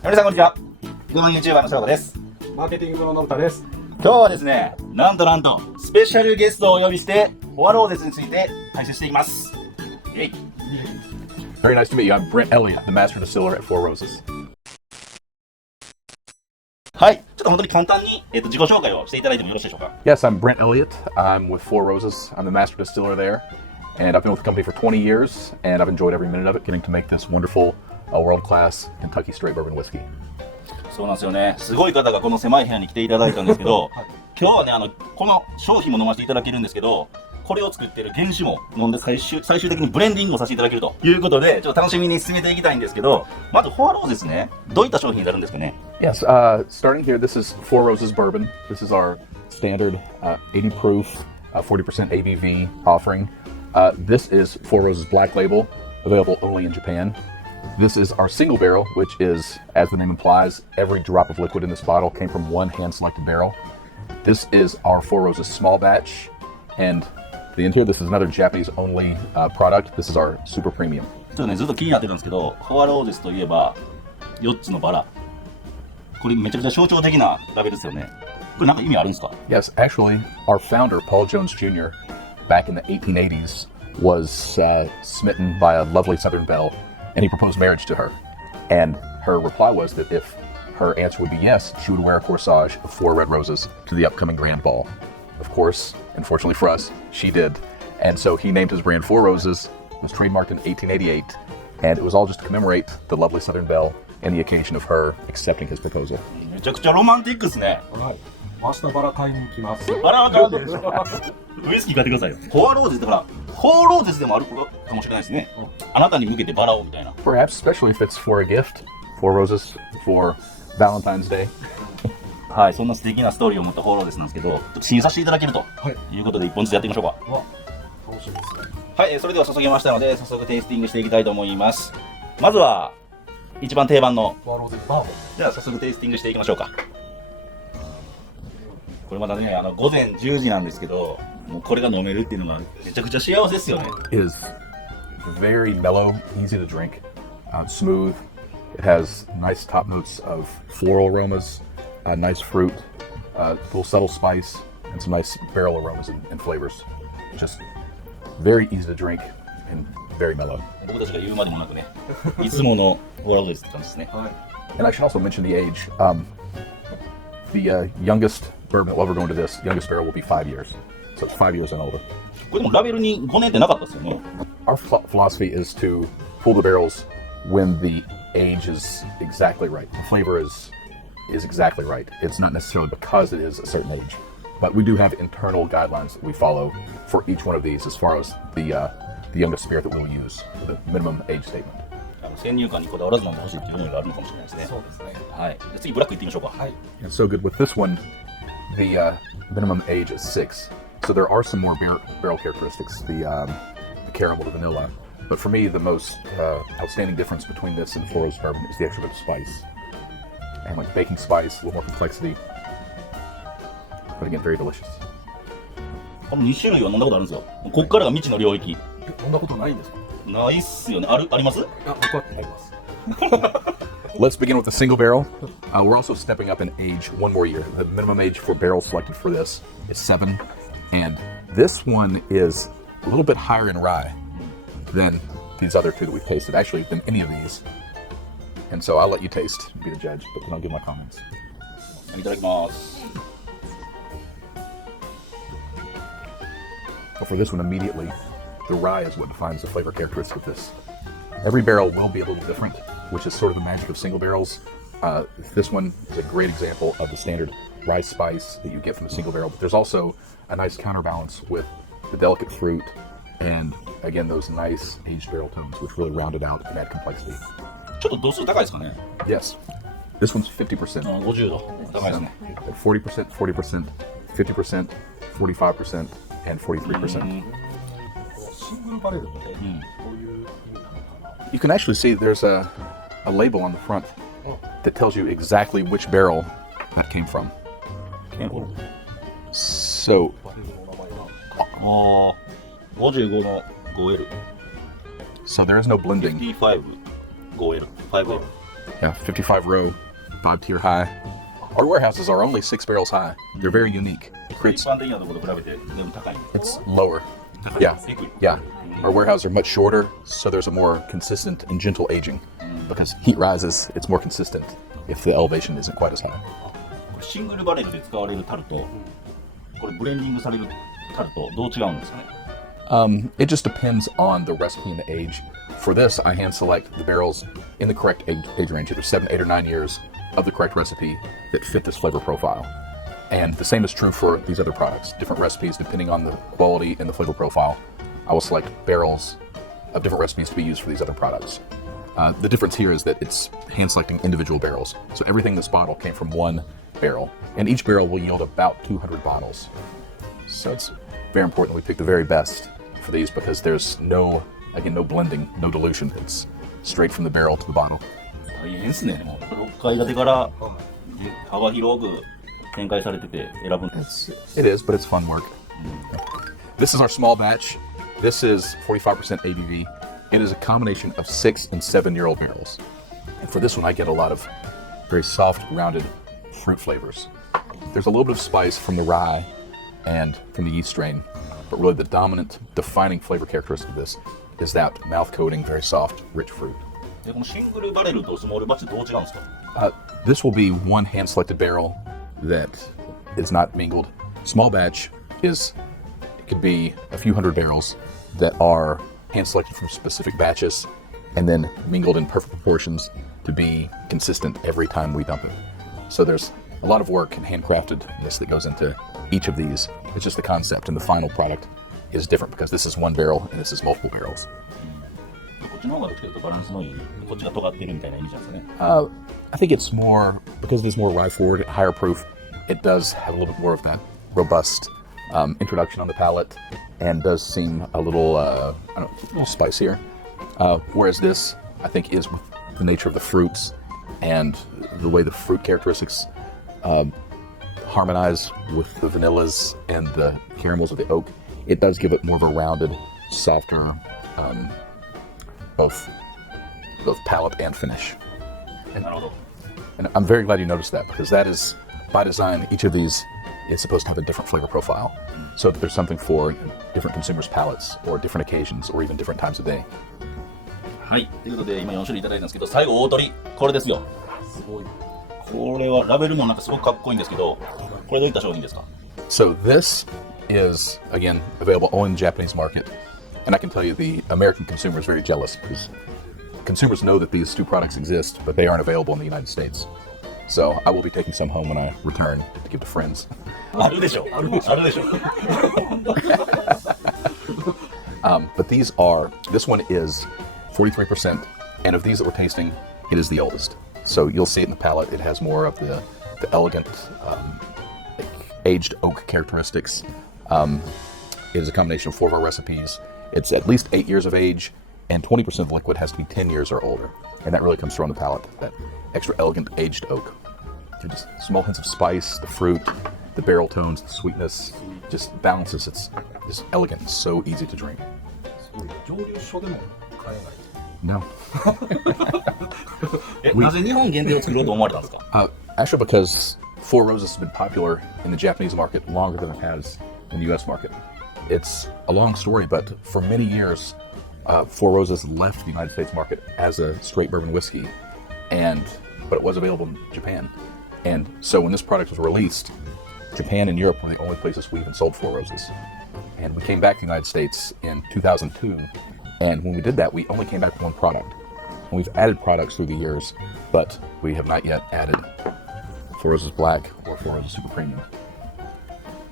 皆さんこんにちは。グーマン YouTuber の翔太です。マーケティングの信田です。今日はですね、なんとスペシャルゲストをお呼びしてフォアローゼスについて解説していきます。イェイ。 Very nice to meet you. I'm Brent Elliott, the master distiller at Four Roses. はい、ちょっと本当に簡単に、自己紹介をしていただいてもよろしいでしょうか。 Yes, I'm Brent Elliott. I'm with Four Roses. I'm the master distiller there. And I've been with the company for 20 years, and I've enjoyed every minute of it, getting to make this wonderful world-class Kentucky straight bourbon whiskey. そうなんですよね。すごい方がこの狭い部屋に来ていただいたんですけど、今日はね、この商品も飲ませていただけるんですけど、これを作ってる原酒も飲んで最終的にブレンディングをさせていただけるということで、ちょっと楽しみに進めていきたいんですけど、まずフォアローゼスね、どういった商品になるんですかね。 Yes, starting here, this is Four Roses bourbon. This is our standard 80 proof, 40% ABV offering. This is Four Roses Black Label, available only in Japan. This is our single barrel, which is, as the name implies, every drop of liquid in this bottle came from one hand-selected barrel. This is our Four Roses small batch, and the end here, this is another Japanese-only product. This is our super premium. ちょっとね、ずっと気になってたんですけど、フォアローゼスといえば4つのバラ。これめちゃくちゃ象徴的なラベルですよね。これなんか意味あるんですか？ Yes, actually, our founder, Paul Jones Jr., back in the 1880s, was smitten by a lovely Southern belle, and he proposed marriage to her. And her reply was that if her answer would be yes, she would wear a corsage of 4 red roses to the upcoming grand ball. Of course, unfortunately for us, she did. And so he named his brand Four Roses, was trademarked in 1888, and it was all just to commemorate the lovely Southern belle and the occasion of her accepting his proposal. めちゃくちゃロマンティックですね。はい。明日バラ買いに行きます。バラは買うとウイスキー買ってくださいよ。フォアローゼスだから、フォーローゼスでもあるかもしれないですね。あなたに向けてバラをみたいな。 Perhaps, especially if it's for a gift. Four Roses for Valentine's Day. はい、そんな素敵なストーリーを持ったフォーローゼスなんですけど、審査していただけるということで一本ずつやっていきましょうか。楽しみですね。はい、それでは注ぎましたので早速テイスティングしていきたいと思います。まずは一番定番のフォアローゼバーボン。では早速テイスティングしていきましょうか。これまだね、午前10時なんですけど、もうこれが飲めるっていうのがめちゃくちゃ幸せですよね。 It is very mellow, easy to drink, smooth. It has nice top notes of floral aromas, nice fruit, a little subtle spice, and some nice barrel aromas and flavors. Just very easy to drink and very mellow. 僕たちが言うまでもなくね、いつものフォアローゼスって感じですね。はい。 And I should also mention the age. The youngest bourbon that will ever go into this, youngest barrel will be 5 years. So it's 5 years and older. これでもラベルに5年ってなかったですよね。 Our philosophy is to pull the barrels when the age is exactly right. The flavor is exactly right. It's not necessarily because it is a certain age, but we do have internal guidelines that we follow for each one of these as far as the youngest spirit that we'll use, the minimum age statement. 先入観にこだわらず飲んでほしいっていうのがあるのかもしれないですね。そうですね。はい。じゃあ次ブラックいってみましょうか。はい。 And so good with this one, the minimum age is 6. So there are some more barrel characteristics, the caramel, the vanilla. But for me, the most outstanding difference between this and Four Roses bourbon is the extra bit of spice. And like baking spice, a little more complexity. But again, very delicious. この2種類は飲んだことあるんですよ。こっからが未知の領域。飲んだことないんですか？ないっすよね。あります？僕はあります。 Let's begin with the single barrel. We're also stepping up in age one more year. The minimum age for barrels selected for this is 7. And this one is a little bit higher in rye than these other two that we've tasted, actually, than any of these. And so I'll let you taste, be the judge, but then I'll give my comments. いただきます。 But for this one, immediately, the rye is what defines the flavor characteristic of this. Every barrel will be a little different, which is sort of the magic of single barrels. This one is a great example of the standard rye spice that you get from a single barrel, but there's also a nice counterbalance with the delicate fruit and, again, those nice aged barrel tones, which really round it out and add complexity. ちょっと度数高いですかね。 Yes, this one's 50%. 50度。高いですね。 40%, 40%, 50%, 45%, and 43%. シングルバレルってこういう意味なのかな。 You can actually see there's a label on the front that tells you exactly which barrel that came from. So, バレルの名前が。ああ、55の 5L。so there is no blending. 55、5L、5L。Yeah, 55 row, 5 tier high. Our warehouses are only 6 barrels high. They're very unique. It 一 creates, 般的なところと比べて全部高い。 it's lower. 高い。 Yeah. 低い。 Yeah. Our warehouses are much shorter, so there's a more consistent and gentle aging. Because heat rises, it's more consistent if the elevation isn't quite as high. これシングルバレルで使われるタルと、これブレンディングされるタルとどう違うんですかね。It just depends on the recipe and the age. For this, I hand select the barrels in the correct age range, either 7, 8, or 9 years of the correct recipe that fit this flavor profile. And the same is true for these other products. Different recipes depending on the quality and the flavor profile. I will select barrels of different recipes to be used for these other products. The difference here is that it's hand selecting individual barrels. So everything in this bottle came from one barrel, and each barrel will yield about 200 bottles. So it's very important that we pick the very best for these because there's no blending, no dilution. It's straight from the barrel to the bottle. 大変ですね。もう6階建てから幅広く展開されてて選ぶんです。 It is, but it's fun work. This is our small batch. This is 45% ABV. It is a combination of 6 and 7-year-old barrels. And for this one, I get a lot of very soft, rounded fruit flavors. There's a little bit of spice from the rye and from the yeast strain, but really the dominant, defining flavor characteristic of this is that mouth coating, very soft, rich fruit. でこのシングルバレルとスモールバッチどう違うんですか。 This will be one hand-selected barrel that is not mingled. Small batch is, it could be a few hundred barrels that are hand-selected from specific batches and then mingled in perfect proportions to be consistent every time we dump it. So there's a lot of work and handcraftedness that goes into each of these. It's just the concept, and the final product is different because this is one barrel and this is multiple barrels. こっちの方がどっちかというとバランスのいい、こっちが尖ってるみたいなイメージなんですかね。 I think it's more, because it is more rye forward, higher proof, it does have a little bit more of that robust introduction on the palate and does seem a little, I don't know, a little spicier. Whereas this, I think, is with the nature of the fruits and the way the fruit characteristics harmonize with the vanillas and the caramels of the oak. It does give it more of a rounded, softer, both palate and finish. なるほど。 And I'm very glad you noticed that because that is, by design, each of these is supposed to have a different flavor profile so that there's something for different consumers' palates or different occasions or even different times of day. はい。ということで今4種類いただいたんですけど、最後大トリ、これですよ。すごい。これはラベルもなんかすごくかっこいいんですけど、これどういった商品ですか。 So this is, again, available only in the Japanese market. And I can tell you the American consumer is very jealous because consumers know that these two products exist, but they aren't available in the United States. So I will be taking some home when I return to give to friends. あるでしょ。あるでしょ。 But these are, this one is 43%, and of these that we're tasting, it is the oldest. So you'll see it in the palate. It has more of the elegant, like aged oak characteristics. It is a combination of 4 of our recipes. It's at least 8 years of age, and 20% of the liquid has to be 10 years or older. And that really comes through on the palate, that extra elegant aged oak. So just small hints of spice, the fruit, the barrel tones, the sweetness, just balances. It's just elegant, it's so easy to drink. すごい。蒸留所でも買えない。 No. なぜ日本限定を作ろうと思われたんですか。 Actually, because Four Roses has been popular in the Japanese market longer than it has in the US market. It's a long story, but for many years, Four Roses left the United States market as a straight bourbon whiskey, but it was available in Japan. And so when this product was released, Japan and Europe were the only places we even sold Four Roses. And we came back to the United States in 2002, and when we did that, we only came back with one product. And we've added products through the years, but we have not yet added Four Roses Black or Four Roses Super Premium.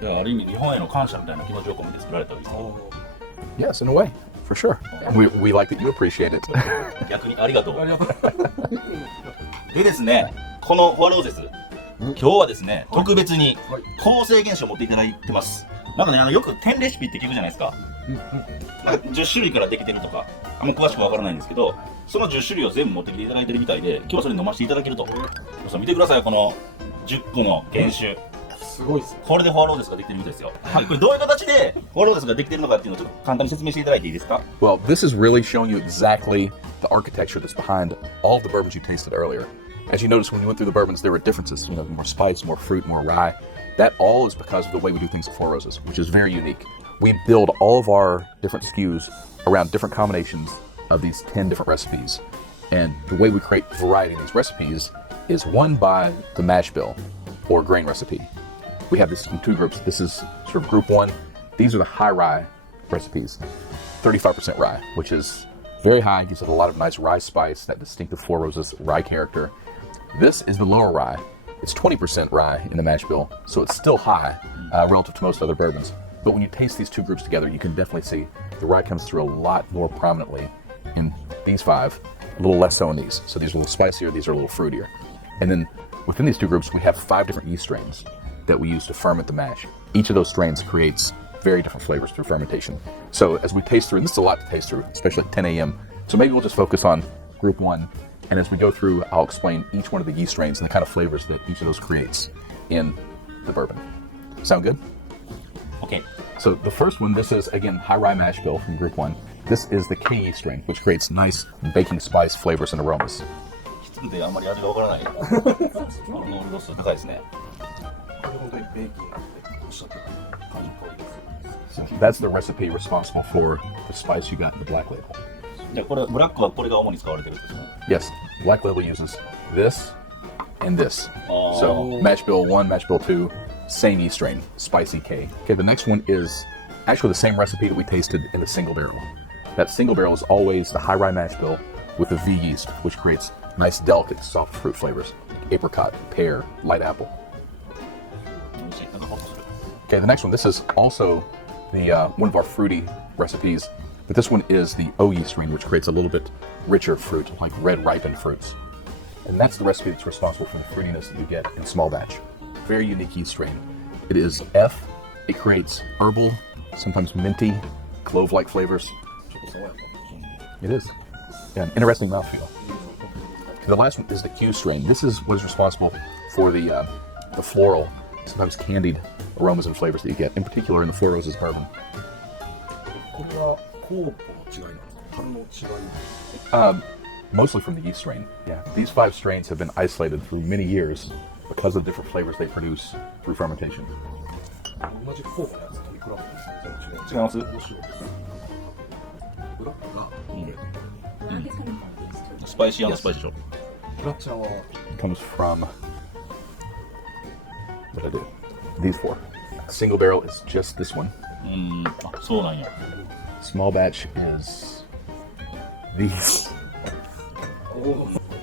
じゃあある意味日本への感謝みたいな気持ちを込めて作られたわけですね。 Yes, in a way, for sure. And we like that you appreciate it. 逆にありがとう。ありがとう。でですね、このフォアローゼス、今日はですね、特別に構成原酒を持っていただいてます。なんかね、よく10レシピって聞くじゃないですか。なんか10種類からできてるとか、あんま詳しくわからないんですけど、その10種類を全部持ってきていただいてるみたいで、今日はそれ飲ませていただけると。皆さん見てくださいよ、この10個の原酒。すごいですね。これでフォアローゼスができてるみたいですよ。はい、これどういう形でフォアローゼスができてるのかっていうのをちょっと簡単に説明していただいていいですか？ Well, this is really showing you exactly the architecture that's behind all of the bourbons you tasted earlier. As you noticed when you went through the bourbons, there were differences. You know, more spice, more fruit, more rye. That all is because of the way we do things at Four Roses, which is very unique. We build all of our different SKUs around different combinations of these 10 different recipes. And the way we create variety in these recipes is one by the mash bill or grain recipe. We have this in two groups. This is sort of group one. These are the high rye recipes, 35% rye, which is very high, gives it a lot of nice rye spice, that distinctive Four Roses rye character. This is the lower rye. It's 20% rye in the mash bill, so it's still high relative to most other bourbons. But when you taste these two groups together, you can definitely see the rye comes through a lot more prominently in these five, a little less so in these. So these are a little spicier, these are a little fruitier. And then within these two groups, we have 5 different yeast strains that we use to ferment the mash. Each of those strains creates very different flavors through fermentation. So as we taste through, and this is a lot to taste through, especially at 10 a.m. So maybe we'll just focus on group one. And as we go through, I'll explain each one of the yeast strains and the kind of flavors that each of those creates in the bourbon. Sound good? OK。So the first one, this is, again, high rye mash bill from group one. This is the K yeast strain, which creates nice baking spice flavors and aromas. きつくてあんまり味がわからない。ノール度数高いですね。これ本当にベーキングっておっしゃってた感じの香りです。 So that's the recipe responsible for the spice you got in the black label. じゃあこれブラックはこれが主に使われてるんですか？ Yes, black label uses this and this. Oh. So mash bill 1, mash bill 2, same yeast strain, spicy K. Okay, the next one is actually the same recipe that we tasted in the single barrel. That single barrel is always the high rye mash bill with the V yeast, which creates nice, delicate, soft fruit flavors. Apricot, pear, light apple. 美味しい。なんかホッとする。 Okay, the next one, this is also the one of our fruity recipes, but this one is the O yeast strain, which creates a little bit richer fruit, like red ripened fruits. And that's the recipe that's responsible for the fruitiness that you get in small batch. Very unique yeast strain. It is F. It creates herbal, sometimes minty, clove-like flavors. It is. Yeah, an interesting mouthfeel. The last one is the Q strain. This is what is responsible for the floral, sometimes candied aromas and flavors that you get, in particular in the Four Roses bourbon. これは酵母の違いなんですか？樽の違いなんですか？ Mostly from the yeast strain. Yeah, these 5 strains have been isolated through many years because of the different flavors they produce through fermentation. 同じ酵母のやつと見比べて全然違う。違います？どうしようです。ブラックが、スパイシー&スパイシーでしょ。ブラックちゃんは Comes from what did I do? These 4. Single barrel is just this one. あ、そうなんや。 Small batch is these.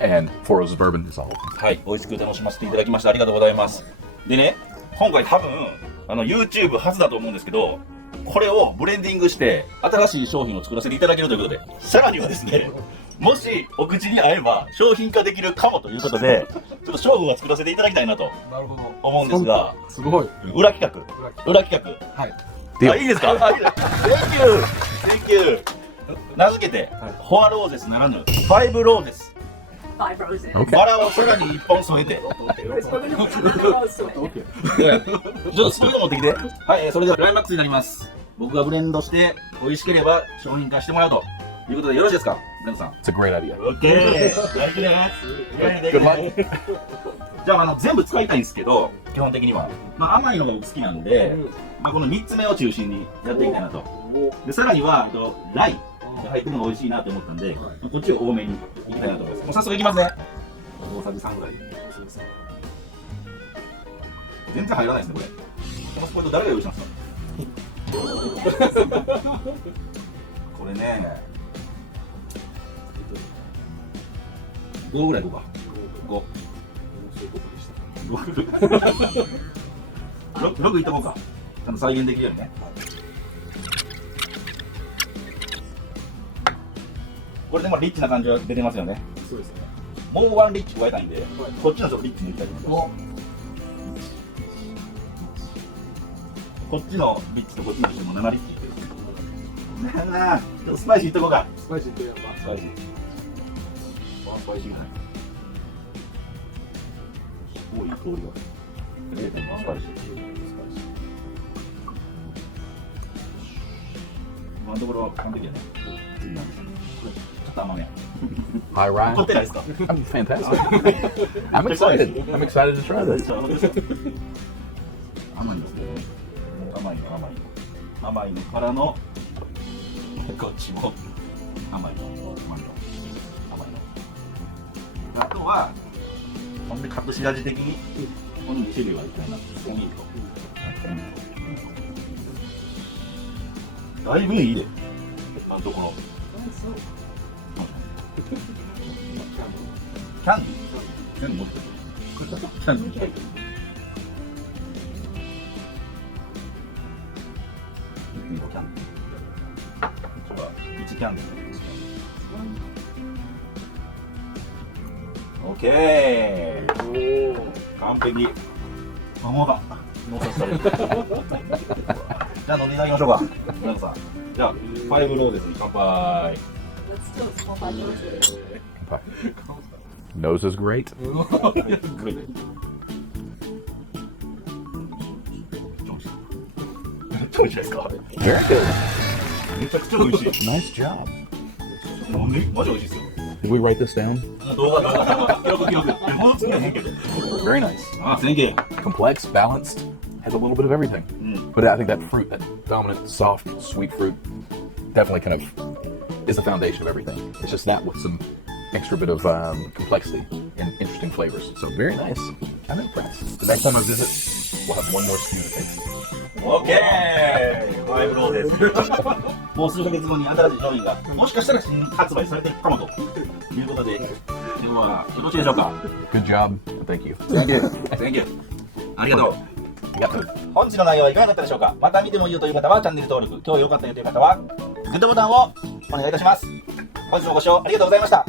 And Four Roses bourbon is all. はい、美味しく楽しませていただきました。ありがとうございます。でね、今回多分YouTube 初だと思うんですけど、これをブレンディングして新しい商品を作らせていただけるということで、さらにはですね、もしお口に合えば商品化できるかもということで、ちょっと翔吾が作らせていただきたいなとなるほど思うんですが、すごい裏企画、裏企画。はい。あ、いいですか？あ、いいです。Thank you。名付けて、フォアローゼスならぬ、ファイブローゼス。Five roses. Okay. バラをさらに1本添えて。We're going to put the rose to it. ちょっとスピード持ってきて。はい、それではクライマックスになります。僕がブレンドして美味しければ商品化してもらうということでよろしいですか、ブレンドさん。It's a great idea. OK。大丈夫です。Good luck. じゃあ、全部使いたいんですけど、基本的には。まあ、甘いのが僕好きなんで、まあ、この3つ目を中心にやっていきたいなと。で、さらには、ライが入ってるのが美味しいなと思ったんで、こっちを多めにいきたいなと思います。もう早速いきますね。大さじ3ぐらい。全然入らないですね、これ。このスポイト誰が用意したんですか？これね、5ぐらいいこうか。5。6いっとこうか。ちゃんと再現できるようにね。これでもリッチな感じは出てますよね。そうですね。もうワンリッチ加えたいんで、こっちのちょっとリッチにいきたいと思います。こっちのリッチとこっちのリッチも7リッチいってる。なあ、ちょっとスパイシーいっとこうか。スパイシーってやっぱスパイシー。スパイシーがない。おいい香りが。今のところは完璧やね。ちょっと甘めや。 Hi, 怒っ Ryan. てないですか？ I'm fantastic. I'm excited. I'm excited to try this. 甘いんですけどね。甘いのからのこっちも甘いの。あとはほんで隠し味的にこの2種類はいきたいな。お肉と。だいぶいいで。あとこのキャンディー持ってる。キャンディー。キャンディー。1キャンディー。オッケー。完璧。あ、もうだ。もうさせた。じゃあ飲んでいただきましょうか。皆さん。じゃあ、ファイブローゼスに乾杯。 Let's toast small by roses. Nose is great. めっちゃ美味しいですか？ Very good. めちゃくちゃ美味しい。 Nice job. なんでマジ美味しいですよ。 Did we write this down? 動画。記録。もう次は変けど。 Very nice. あ、すげえ。 Complex, balanced, has a little bit of everything. But I think that fruit, that dominant, soft, sweet fruit, definitely kind of is the foundation of everything. It's just that with some extra bit of complexity and interesting flavors. So very nice. I'm impressed. The next time I visit, we'll have one more SKU to taste. オッケー。ファイブローです。もう数ヶ月後に新しい商品がもしかしたら新発売されていくかもということで、今日はよろしいでしょうか？ Good job. Thank you. Thank you. ありがとう。 Yep. 本日の内容はいかがだったでしょうか？また見てもいいよという方はチャンネル登録、今日良かったよという方はグッドボタンをお願いいたします。本日もご視聴ありがとうございました。